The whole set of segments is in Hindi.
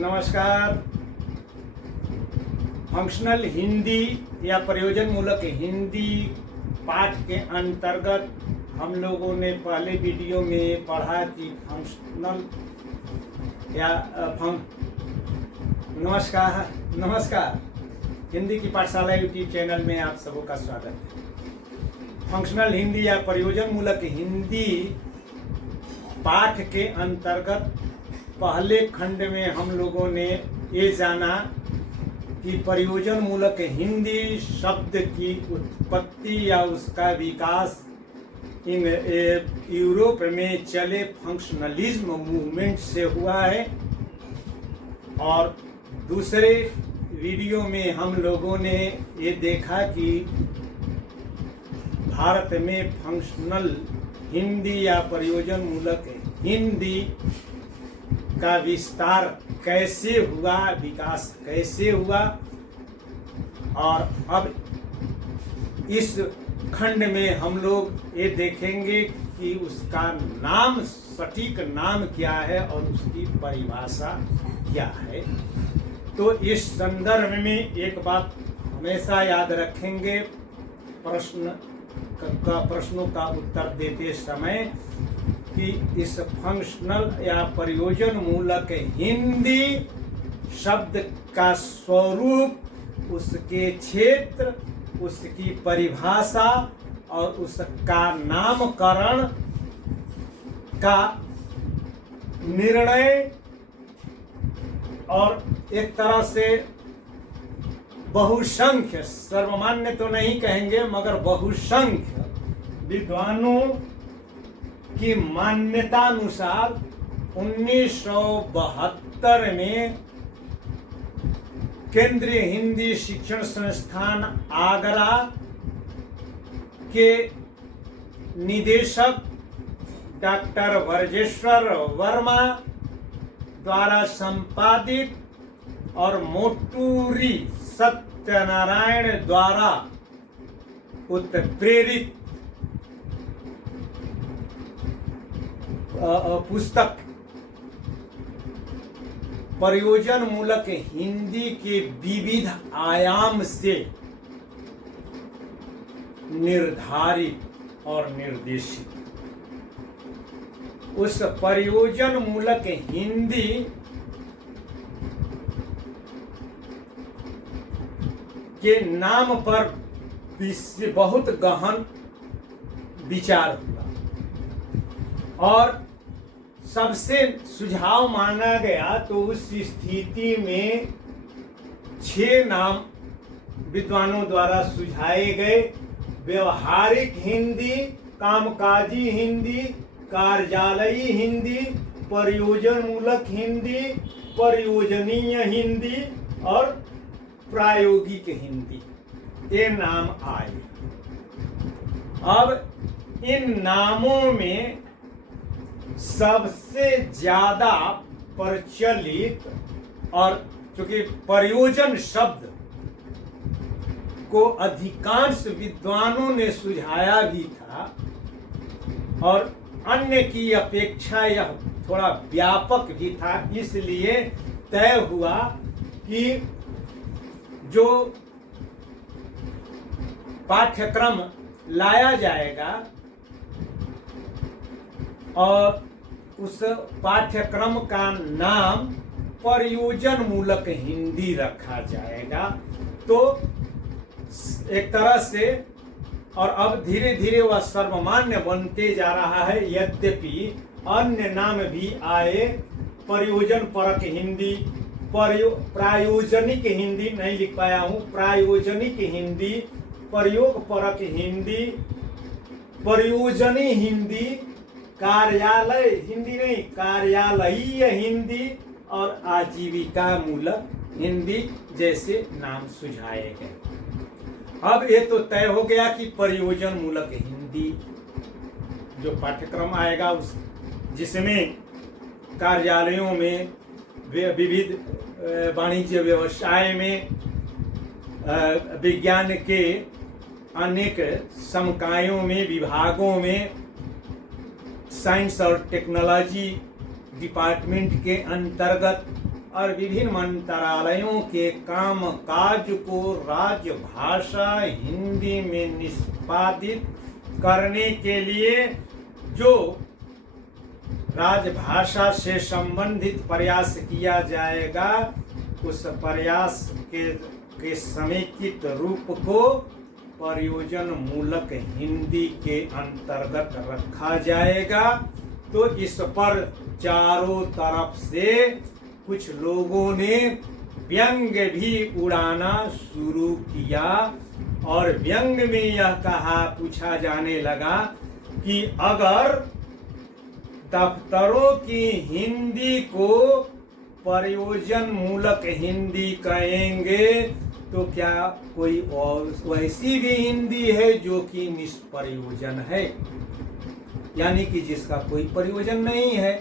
नमस्कार। फंक्शनल हिंदी या प्रयोजन मूलक हिंदी पाठ के अंतर्गत हम लोगों ने पहले वीडियो में पढ़ा कि फंक्शनल या नमस्कार। हिंदी की पाठशाला यूट्यूब चैनल में आप सबों का स्वागत है। फंक्शनल हिंदी या प्रयोजन मूलक हिंदी पाठ के अंतर्गत पहले खंड में हम लोगों ने ये जाना कि प्रयोजन मूलक हिंदी शब्द की उत्पत्ति या उसका विकास इन यूरोप में चले फंक्शनलिज्म मूवमेंट से हुआ है। और दूसरे वीडियो में हम लोगों ने ये देखा कि भारत में फंक्शनल हिंदी या प्रयोजन मूलक हिंदी का विस्तार कैसे हुआ, विकास कैसे हुआ। और अब इस खंड में हम लोग ये देखेंगे कि उसका नाम, सटीक नाम क्या है और उसकी परिभाषा क्या है। तो इस संदर्भ में एक बात हमेशा याद रखेंगे प्रश्नों का उत्तर देते समय कि इस फंक्शनल या प्रयोजन मूलक हिंदी शब्द का स्वरूप, उसके क्षेत्र, उसकी परिभाषा और उसका नामकरण का निर्णय और एक तरह से बहुसंख्य, सर्वमान्य तो नहीं कहेंगे मगर बहुसंख्य विद्वानों की मान्यतानुसार 1972 में केंद्रीय हिंदी शिक्षण संस्थान आगरा के निदेशक डॉक्टर वर्जेश्वर वर्मा द्वारा संपादित और मोटूरी सत्यनारायण द्वारा उत्प्रेरित पुस्तक प्रयोजन मूलक हिंदी के विविध आयाम से निर्धारित और निर्देशित उस प्रयोजन मूलक हिंदी के नाम पर बहुत गहन विचार हुआ और सबसे सुझाव माना गया। तो उस स्थिति में 6 नाम विद्वानों द्वारा सुझाए गए: व्यवहारिक हिंदी, कामकाजी हिंदी, कार्यालयी हिंदी, प्रयोजन मूलक हिंदी, प्रयोजनीय हिंदी और प्रायोगिक हिंदी। ये नाम आए। अब इन नामों में सबसे ज्यादा प्रचलित, और चूंकि प्रयोजन शब्द को अधिकांश विद्वानों ने सुझाया भी था और अन्य की अपेक्षा यह थोड़ा व्यापक भी था, इसलिए तय हुआ कि जो पाठ्यक्रम लाया जाएगा और उस पाठ्यक्रम का नाम प्रयोजन मूलक हिंदी रखा जाएगा। तो एक तरह से, और अब धीरे धीरे वह सर्वमान्य बनते जा रहा है। यद्यपि अन्य नाम भी आए, प्रयोजन परक हिंदी, प्रायोजनिक हिंदी नहीं लिख पाया हूँ, प्रायोजनिक हिंदी, प्रयोग परक हिंदी, प्रयोजनी हिंदी, कार्यालय हिंदी नहीं, कार्यालयीय हिंदी और आजीविका मूलक हिंदी जैसे नाम सुझाए गए। अब ये तो तय हो गया कि प्रयोजन मूलक हिंदी जो पाठ्यक्रम आएगा उस जिसमें कार्यालयों में, विविध वाणिज्य व्यवसाय में, विज्ञान के अनेक संकायों में, विभागों में, साइंस और टेक्नोलॉजी डिपार्टमेंट के अंतर्गत और विभिन्न मंत्रालयों के काम काज को राजभाषा हिंदी में निष्पादित करने के लिए जो राजभाषा से संबंधित प्रयास किया जाएगा, उस प्रयास के समेकित रूप को प्रयोजन मूलक हिंदी के अंतर्गत रखा जाएगा। तो इस पर चारों तरफ से कुछ लोगों ने व्यंग भी उड़ाना शुरू किया और व्यंग में यह पूछा जाने लगा कि अगर दफ्तरों की हिंदी को प्रयोजन मूलक हिंदी कहेंगे तो क्या कोई और वैसी भी हिंदी है जो कि निष्प्रयोजन है, यानी कि जिसका कोई प्रयोजन नहीं है।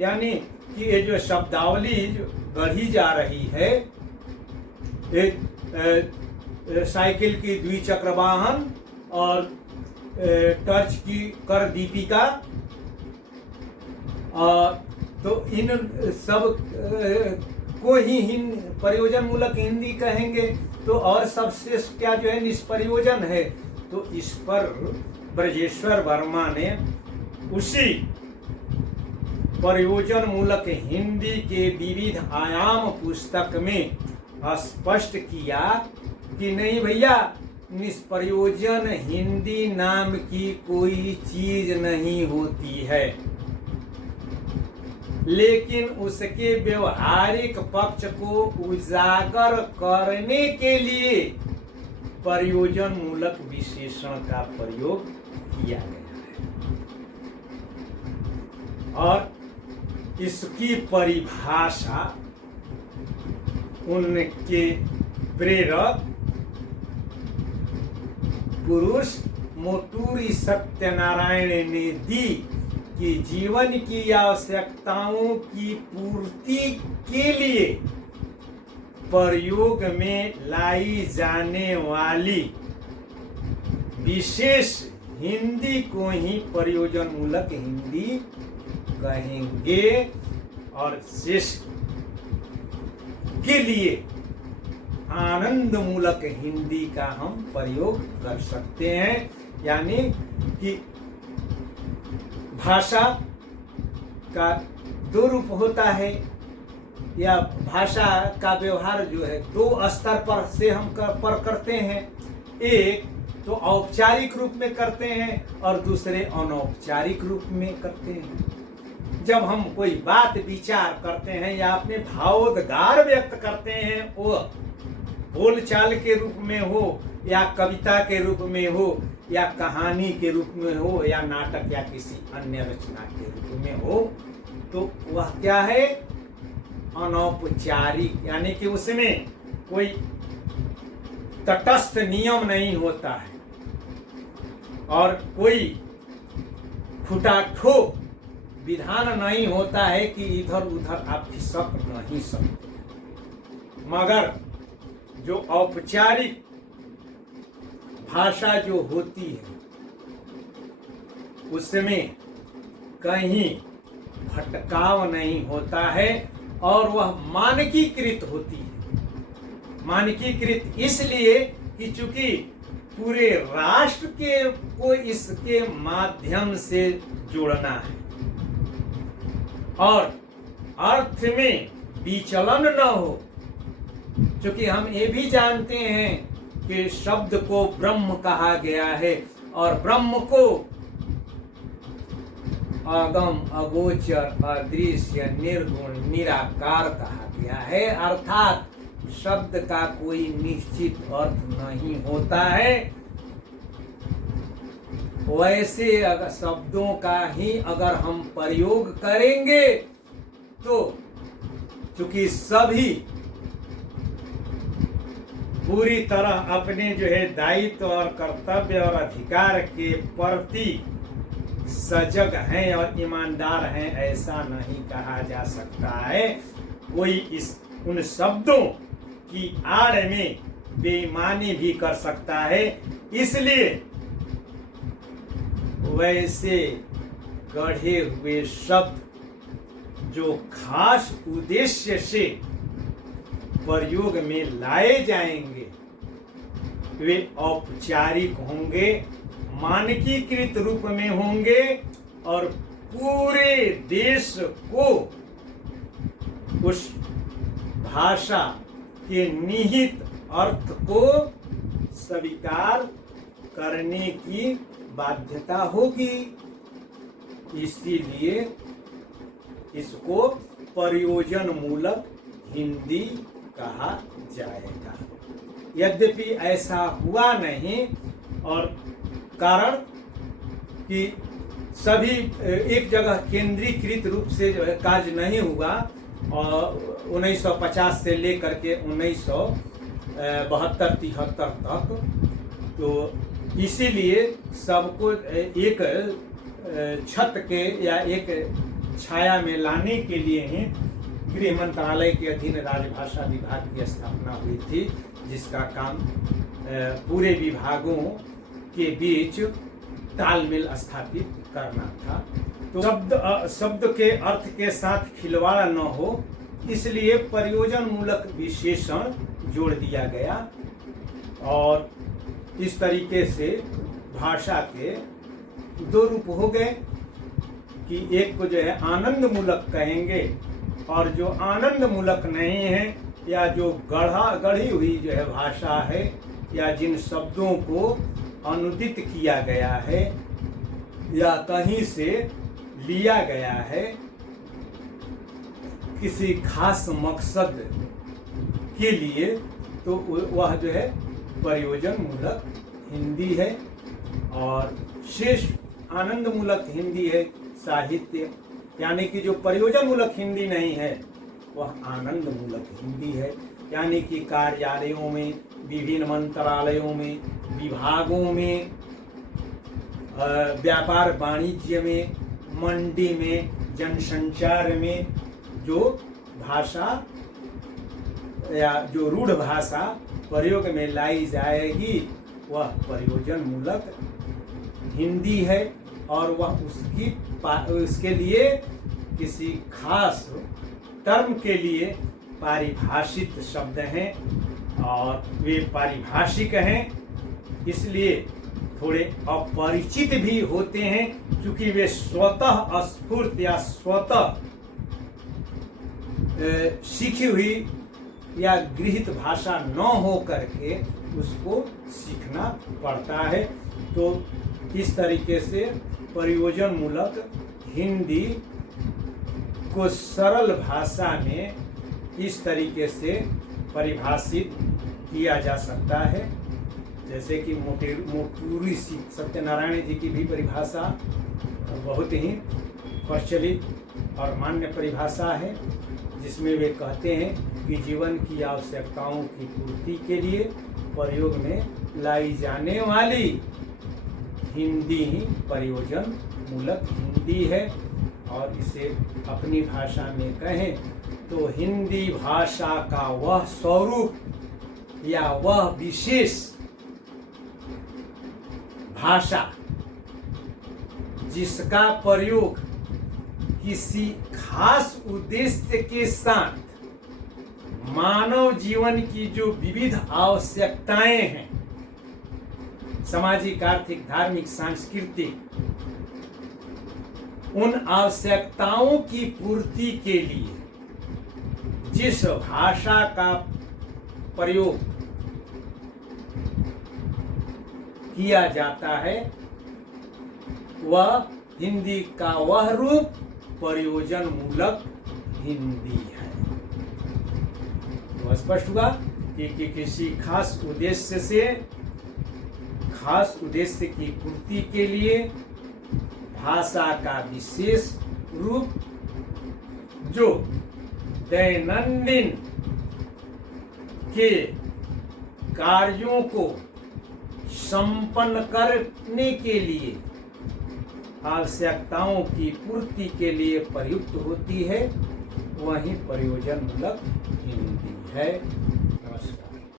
यानी कि ये जो शब्दावली गढ़ी जा रही है, एक साइकिल की द्विचक्र वाहन और टर्च की कर दीपिका, तो इन सब को ही प्रयोजन मूलक हिंदी कहेंगे, तो और सबसे क्या जो है निष्प्रयोजन है। तो इस पर ब्रजेश्वर वर्मा ने उसी प्रयोजन मूलक हिंदी के विविध आयाम पुस्तक में स्पष्ट किया कि नहीं भैया, निष्प्रयोजन हिंदी नाम की कोई चीज नहीं होती है, लेकिन उसके व्यवहारिक पक्ष को उजागर करने के लिए प्रयोजन मूलक विशेषण का प्रयोग किया गया है। और इसकी परिभाषा उनके प्रेरक पुरुष मोटूरी सत्यनारायण ने दी कि जीवन की आवश्यकताओं की पूर्ति के लिए प्रयोग में लाई जाने वाली विशेष हिंदी को ही प्रयोजन मूलक हिंदी कहेंगे और शेष के लिए आनंद मूलक हिंदी का हम प्रयोग कर सकते हैं। यानी कि भाषा का दो रूप होता है, या भाषा का व्यवहार जो है दो स्तर पर से हम करते हैं। एक तो औपचारिक रूप में करते हैं और दूसरे अनौपचारिक रूप में करते हैं। जब हम कोई बात विचार करते हैं या अपने भावोद्गार व्यक्त करते हैं, वो बोलचाल के रूप में हो या कविता के रूप में हो या कहानी के रूप में हो या नाटक या किसी अन्य रचना के रूप में हो, तो वह क्या है, अनौपचारिक, यानी कि उसमें कोई तटस्थ नियम नहीं होता है और कोई खुटाठो विधान नहीं होता है कि इधर उधर आप खिसक नहीं सकते। मगर जो औपचारिक भाषा जो होती है उसमें कहीं भटकाव नहीं होता है और वह मानकीकृत होती है। मानकीकृत इसलिए कि चूंकि पूरे राष्ट्र के को इसके माध्यम से जोड़ना है और अर्थ में विचलन न हो। क्योंकि हम ये भी जानते हैं कि शब्द को ब्रह्म कहा गया है और ब्रह्म को अगम, अगोचर, अदृश्य, निर्गुण, निराकार कहा गया है। अर्थात शब्द का कोई निश्चित अर्थ नहीं होता है। वैसे अगर शब्दों का ही अगर हम प्रयोग करेंगे तो चूंकि सभी पूरी तरह अपने जो है दायित्व और कर्तव्य और अधिकार के प्रति सजग हैं और ईमानदार हैं, ऐसा नहीं कहा जा सकता है। कोई उन शब्दों की आड़ में बेईमानी भी कर सकता है। इसलिए वैसे गढ़े हुए शब्द जो खास उद्देश्य से प्रयोग में लाए जाएंगे वे औपचारिक होंगे, मानकीकृत रूप में होंगे और पूरे देश को उस भाषा के निहित अर्थ को स्वीकार करने की बाध्यता होगी। इसीलिए इसको प्रयोजन मूलक हिंदी कहा जाएगा। यद्यपि ऐसा हुआ नहीं, और कारण कि सभी एक जगह केंद्रीकृत रूप से जो है कार्य नहीं हुआ, और 1950 से लेकर के 1972-73 तक, तो इसीलिए सबको एक छत के या एक छाया में लाने के लिए ही गृह मंत्रालय के अधीन राजभाषा विभाग की स्थापना हुई थी, जिसका काम पूरे विभागों के बीच तालमेल स्थापित करना था। तो शब्द के अर्थ के साथ खिलवाड़ न हो, इसलिए प्रयोजन मूलक विशेषण जोड़ दिया गया। और इस तरीके से भाषा के दो रूप हो गए कि एक को जो है आनंद मूलक कहेंगे, और जो आनंद मूलक नहीं है या जो गढ़ी हुई जो है भाषा है, या जिन शब्दों को अनुदित किया गया है या कहीं से लिया गया है किसी खास मकसद के लिए, तो वह जो है प्रयोजन मूलक हिंदी है। और शेष आनंद मूलक हिंदी है साहित्य, यानी कि जो प्रयोजन मूलक हिंदी नहीं है वह आनंद मूलक हिंदी है। यानी कि कार्यालयों में, विभिन्न मंत्रालयों में, विभागों में, व्यापार वाणिज्य में, मंडी में, जनसंचार में जो भाषा या जो रूढ़ भाषा प्रयोग में लाई जाएगी वह प्रयोजन मूलक हिंदी है। और वह उसके लिए किसी खास टर्म के लिए पारिभाषित शब्द हैं, और वे पारिभाषिक हैं, इसलिए थोड़े अपरिचित भी होते हैं, क्योंकि वे स्वतः स्फूर्त या स्वतः सीखी हुई या गृहीत भाषा न हो करके उसको सीखना पड़ता है। तो इस तरीके से प्रयोजन मूलक हिंदी को सरल भाषा में इस तरीके से परिभाषित किया जा सकता है, जैसे कि मोटूरी सत्यनारायण जी की भी परिभाषा बहुत ही प्रचलित और मान्य परिभाषा है, जिसमें वे कहते हैं कि जीवन की आवश्यकताओं की पूर्ति के लिए प्रयोग में लाई जाने वाली हिंदी ही प्रयोजन मूलक हिंदी है। और इसे अपनी भाषा में कहें तो हिंदी भाषा का वह स्वरूप या वह विशेष भाषा जिसका प्रयोग किसी खास उद्देश्य के साथ मानव जीवन की जो विविध आवश्यकताएं हैं, सामाजिक, आर्थिक, धार्मिक, सांस्कृतिक, उन आवश्यकताओं की पूर्ति के लिए जिस भाषा का प्रयोग किया जाता है वह हिंदी का वह रूप प्रयोजन मूलक हिंदी है। तो स्पष्ट हुआ कि किसी खास उद्देश्य की पूर्ति के लिए भाषा का विशेष रूप जो दैनंदिन के कार्यों को संपन्न करने के लिए आवश्यकताओं की पूर्ति के लिए प्रयुक्त होती है, वही प्रयोजन मूलक हिंदी है।